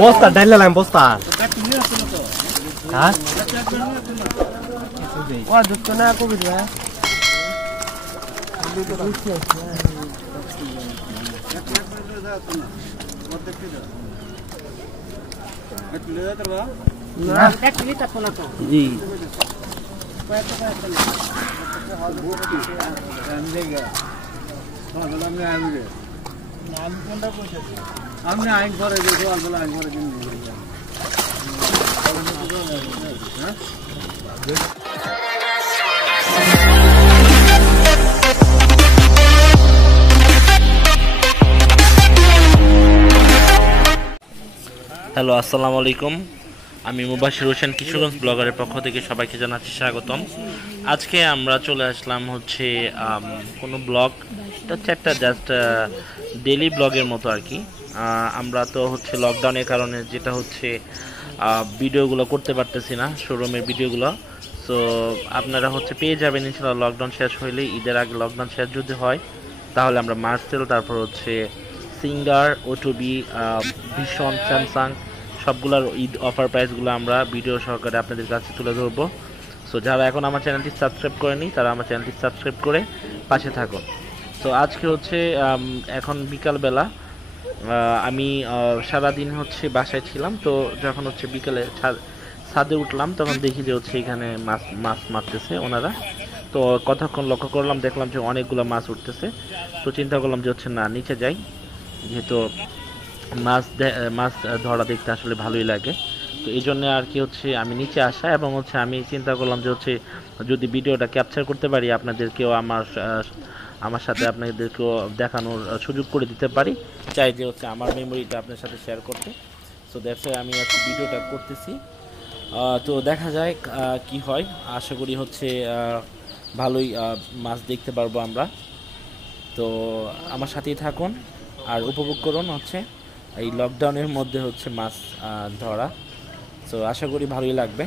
বস্তা ডাইলাম বস্তা হ্যাঁ ও দুটো না কবি রে না এক মিনিট আপন তো জি আমি আইন করে দিই বলা আইন করে দিন হ্যালো আসসালামু আলাইকুম আমি মুবাশির হোসেন কিশোরগঞ্জ ব্লগারের পক্ষ থেকে সবাইকে জানাচ্ছি স্বাগতম। আজকে আমরা চলে আসলাম হচ্ছে কোনো ব্লগ, এটা হচ্ছে একটা জাস্ট ডেইলি ব্লগের মতো আর কি। আমরা তো হচ্ছে লকডাউনের কারণে যেটা হচ্ছে ভিডিওগুলো করতে পারতেছি না, শোরুমের ভিডিওগুলো। সো আপনারা হচ্ছে পেয়ে যাবেন ইনশাআল্লাহ লকডাউন শেষ হইলে, ঈদের আগে লকডাউন শেষ যদি হয় তাহলে আমরা মার্সেল, তারপর হচ্ছে সিঙ্গার, O2B, ভীষণ, স্যামসাং সবগুলোর ঈদ অফার প্রাইসগুলো আমরা ভিডিও সহকারে আপনাদের কাছে তুলে ধরবো। সো যারা এখন আমার চ্যানেলটি সাবস্ক্রাইব করেনি তারা আমার চ্যানেলটি সাবস্ক্রাইব করে পাশে থাকুন। তো আজকে হচ্ছে এখন বিকালবেলা, আমি সারাদিন হচ্ছে বাসায় ছিলাম। তো যখন হচ্ছে বিকালে ছাদে উঠলাম তখন দেখি যে হচ্ছে এখানে মাছ মারতেছে ওনারা। তো কতক্ষণ লক্ষ্য করলাম, দেখলাম যে অনেকগুলো মাছ উঠতেছে। তো চিন্তা করলাম যে হচ্ছে না নিচে যাই, যেহেতু মাছ ধরা দেখতে আসলে ভালোই লাগে। তো এই জন্য আর কি হচ্ছে আমি নিচে আসা, এবং হচ্ছে আমি চিন্তা করলাম যে হচ্ছে যদি ভিডিওটা ক্যাপচার করতে পারি আপনাদেরকেও আমার সাথে আপনাদেরকেও দেখানোর সুযোগ করে দিতে পারি, চাই যে হচ্ছে আমার মেমোরিটা আপনার সাথে শেয়ার করতে। সো দ্যাটস ওয়াই আমি আজকে ভিডিওটা করতেছি। তো দেখা যায় কি হয়, আশা করি হচ্ছে ভালোই মাছ দেখতে পারবো আমরা। তো আমার সাথেই থাকুন আর উপভোগ করুন হচ্ছে এই লকডাউনের মধ্যে হচ্ছে মাছ ধরা। সো আশা করি ভালোই লাগবে।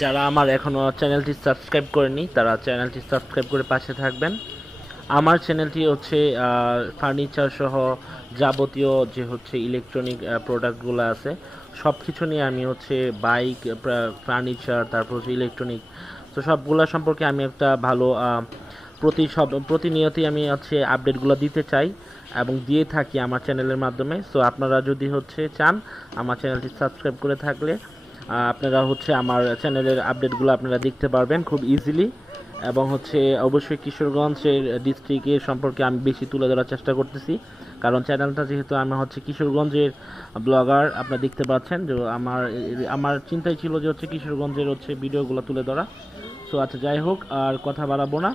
যারা আমার এখনও চ্যানেলটি সাবস্ক্রাইব করেনি তারা চ্যানেলটি সাবস্ক্রাইব করে পাশে থাকবেন। আমার চ্যানেলটি হচ্ছে ফার্নিচার সহ যাবতীয় যে হচ্ছে ইলেকট্রনিক প্রোডাক্টগুলো আছে সব কিছু নিয়ে আমি হচ্ছে বাইক, ফার্নিচার, তারপর হচ্ছে ইলেকট্রনিক, তো সবগুলো সম্পর্কে আমি একটা ভালো প্রতিনিয়তই আমি হচ্ছে আপডেটগুলো দিতে চাই এবং দিয়ে থাকি আমার চ্যানেলের মাধ্যমে। সো আপনারা যদি হচ্ছে চান আমার চ্যানেলটি সাবস্ক্রাইব করে থাকলে আপনারা হচ্ছে আমার চ্যানেলের আপডেটগুলো আপনারা দেখতে পারবেন খুব ইজিলি। এবং হচ্ছে অবশ্যই কিশোরগঞ্জের ডিস্ট্রিক্টের সম্পর্কে আমি বেশি তুলে ধরার চেষ্টা করতেছি, কারণ চ্যানেলটা যেহেতু আমি হচ্ছে কিশোরগঞ্জের ব্লগার, আপনারা দেখতে পাচ্ছেন যে আমার চিন্তাই ছিল যে হচ্ছে কিশোরগঞ্জের হচ্ছে ভিডিওগুলো তুলে ধরা। সো আচ্ছা যাই হোক, আর কথা বাড়াবো না।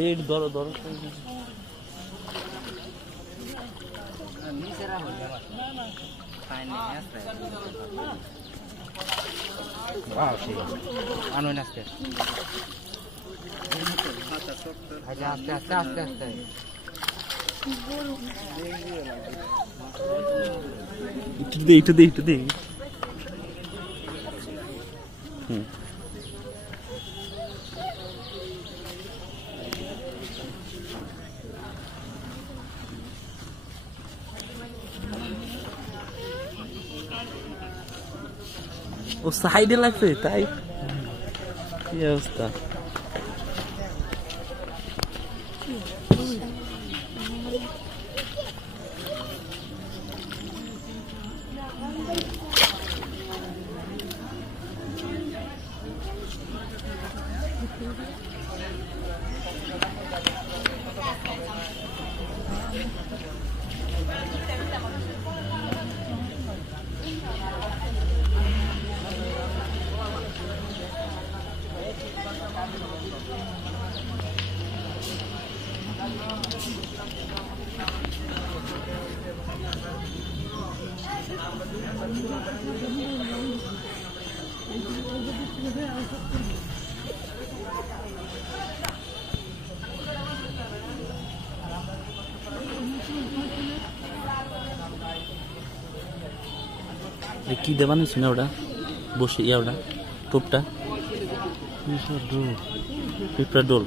এই ধরো ধরো আস্তে আস্তে আস্তে আস্তে একটু দে ও সাইডে লাগছে তাই কি অবস্থা। কি দেবা না শুনে ওটা বসে ইয়া ওটা টোপটা পিঁপড়া ডোল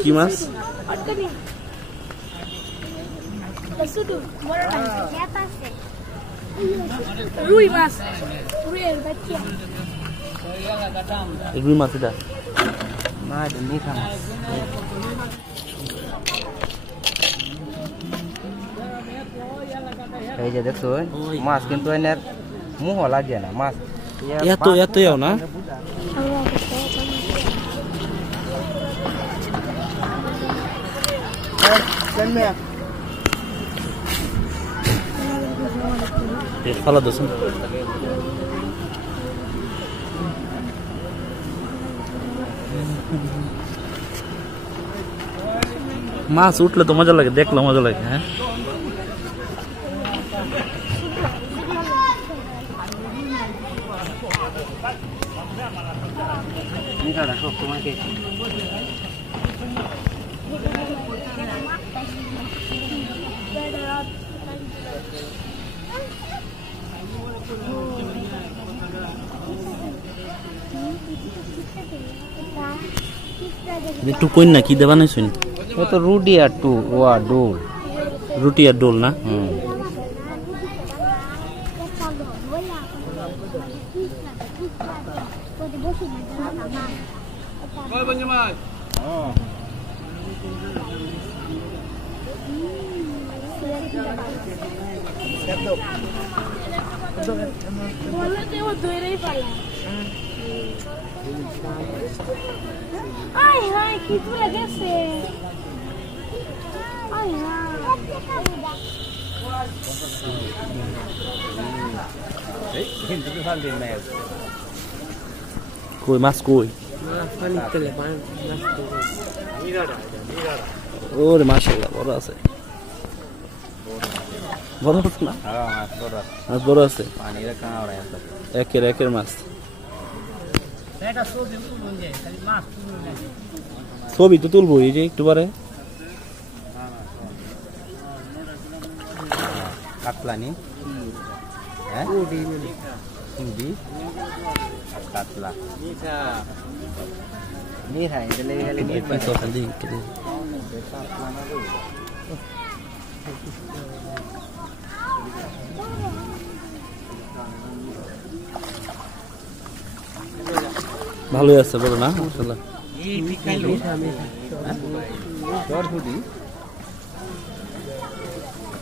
কি মাছ রুই মাছ রুইয়ের বাচ্চা রুই মাছ এটা না এটা মিঠা মাছ এই যে দেখছো মাছ কিন্তু এনের মুহ লাগে না মাছ এত যাও না ফালা দোষ মাছ উঠলে তো মজা লাগে দেখলে মজা লাগে হ্যাঁ সব তোমাকে একটু কইন না কি দেবা নাই শুন তো রুটি আর ডোল রুটি আর ডোল না Ai, ai, que pura desse. Ai, কই মাছ কই ওরে মাশাআল্লাহ বড় আছে বড় আছে না মাছ বড় আছে একের মাছ ছবি তো তুলবো এই যে একটু পরে কাতলানি হ্যাঁ চিংড়ি কাতলা মিঠা মিঠা এটা লেগে গেলে ভালোই আছে বলো না মাশাআল্লাহ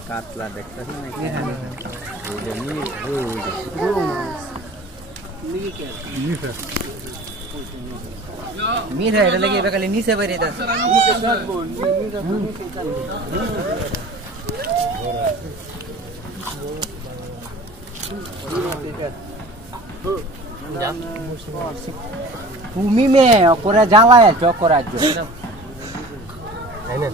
কাতলা দেখতেছ মিঠা এটা লেগে এবার খালি নিচে বাইরে তুমি মেয়ে করে জ্বালায় করার জন্য তাই না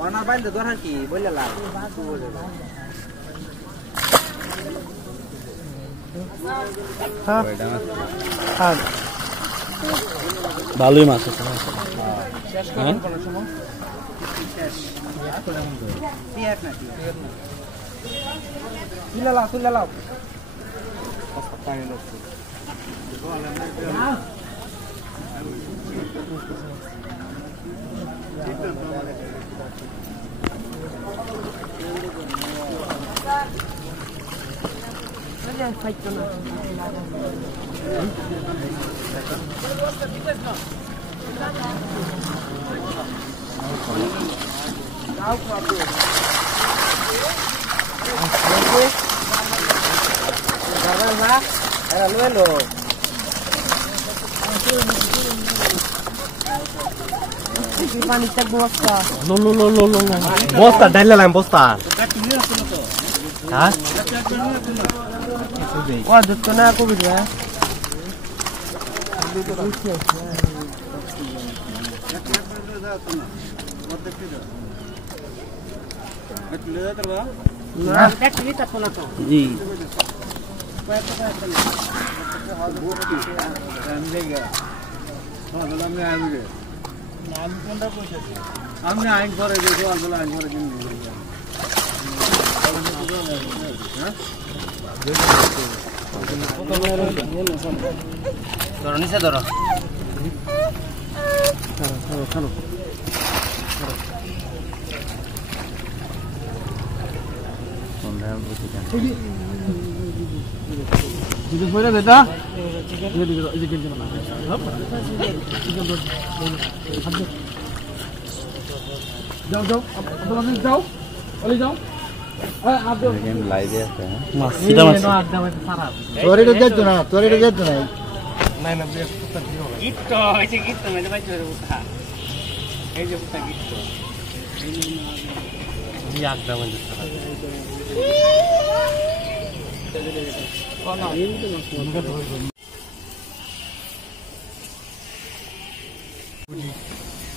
ওনার বাইরে দরকার কি বললে লাভ হ্যাঁ ভালোই মাছ আছে বস্তা ডাইলাম বস্তা হ্যাঁ তো না কবি আমি আইন করে আইন করে ধরো নিচে ধরো যাও যাও আপনাদের যাও ওই যাও লাইভে আছে মাছ সিধা মাছ তোর এটা দেখতো না তোর এটা দেখতো না নাই না গিফট হইছে গিফট মানে ভাই চলে উঠা এই যে উঠা গিফট জি আগদা মানে কোনা ইনতে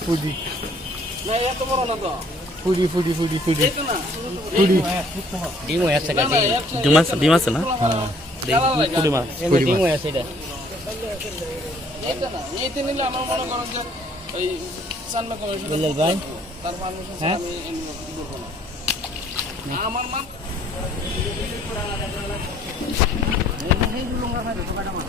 ফুজি না এত বড় না তো ফুজি এই তো না ফুজি ডিম আছে গাড়ি ডিম আছে না হ্যাঁ পুরি মাছ ডিম আছে এটা এটা না এইতে নিলে আমার মনে করেন যে এই সানমা কমিশন বলল ভাই তার মানুষ আমি বলবো না আমার মা এই লুঙ্গা ভাই ছোটটা মাছ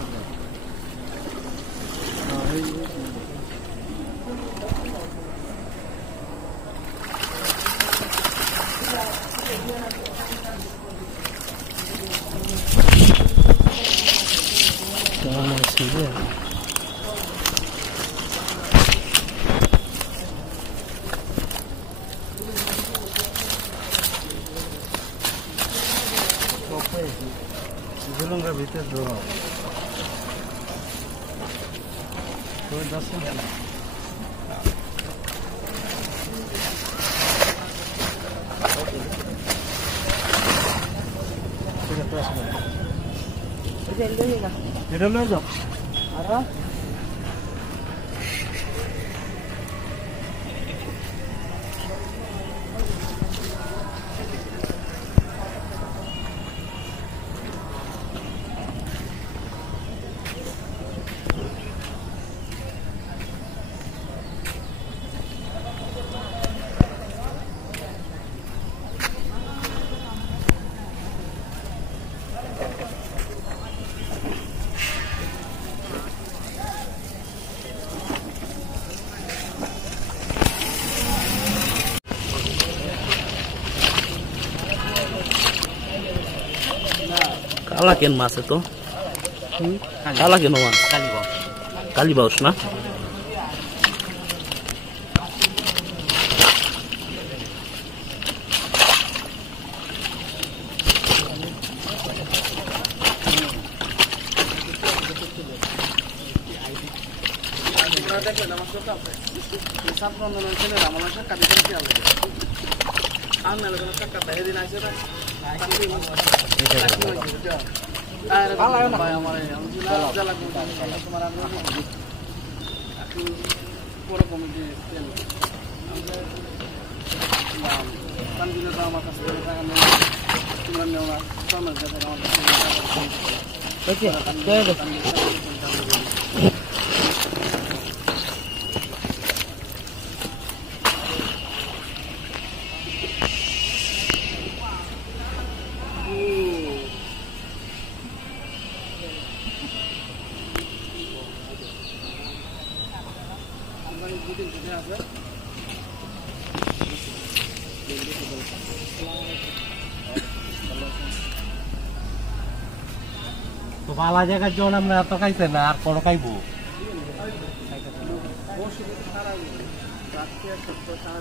zulunga ভিতর ধরো তো 10 মিনিট এটা লয়ে যাও আরে কালা কেন মাছ তো কালা কেন মাছ কালীবাউস না দরকার আছে এই ছাত্র আন্দোলনের ছেলেরা আমার সাথে কাটি করে কি হবে আর না কোনো টাকা এদিন আসে না ভাই আমার জেলা তোমার বড় কমিটি তানজিলে তো আমার কাছ থেকে টাকা নেই তোমরা নেও না তোমার কাছে আমার আছে তো বালা জায়গার জন্য আমরা এত খাইছে না আর কোনো খাইবো সারা রাত্রি আর সপ্তাহ সারা